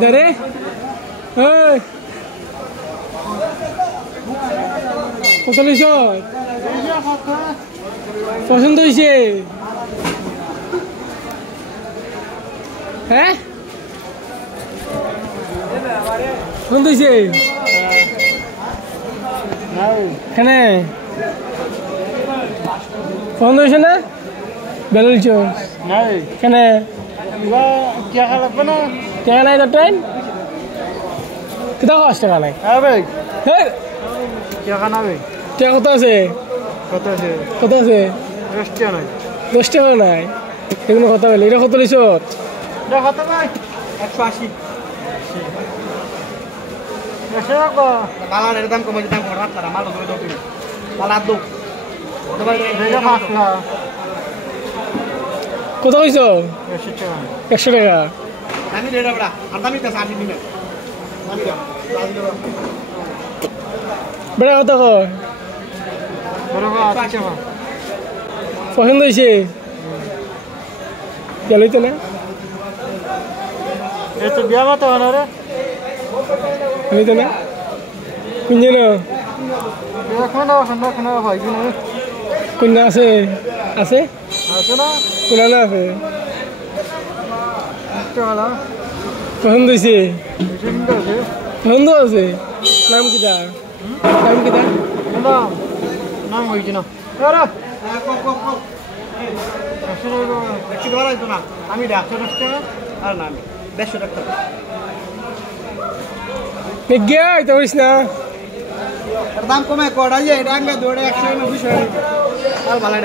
দারে কত লইছ পছন্দ হয়েছে হ্যাঁ পছন্দ হয়েছে এখানে পছন্দ হয়েছে না বেলুলছ কেনে টাকা লাগবে না টাকা নাই তোর টাইম কোথাও 5 টাকা নাই হ্যাঁ টাকা না টাকা কত আছে কত আছে 10 টাকা নাই এগুলো কথা বলে এটা কত লিছ কত ভাই 180 বালার দাম কমে দাম রাত তারা মাল ধরে দাও তুমি বালার দো কত কইছ 100 টাকা আমি দেড়া বড়া আর দামি তা 60 নিবে আমি দাও বড় কত কয় বড় কত টাকা পছন্দ হইছে চলইতে না এত বিয়া মত না রে চলইতে না কুঞ্জে না এখনো খানা ভাই কি না কুঞ্জা আছে আছে আছে না কুনা না আছে চলা পছন্দ হইছে পছন্দ আছে নাম কিটা নাম হইছে না আরে আমি ডাক্তার আর না আমি 150 টাকা তো করিস না দাম কমে কড়াই এটা দৌড়ে 190 আর ভালো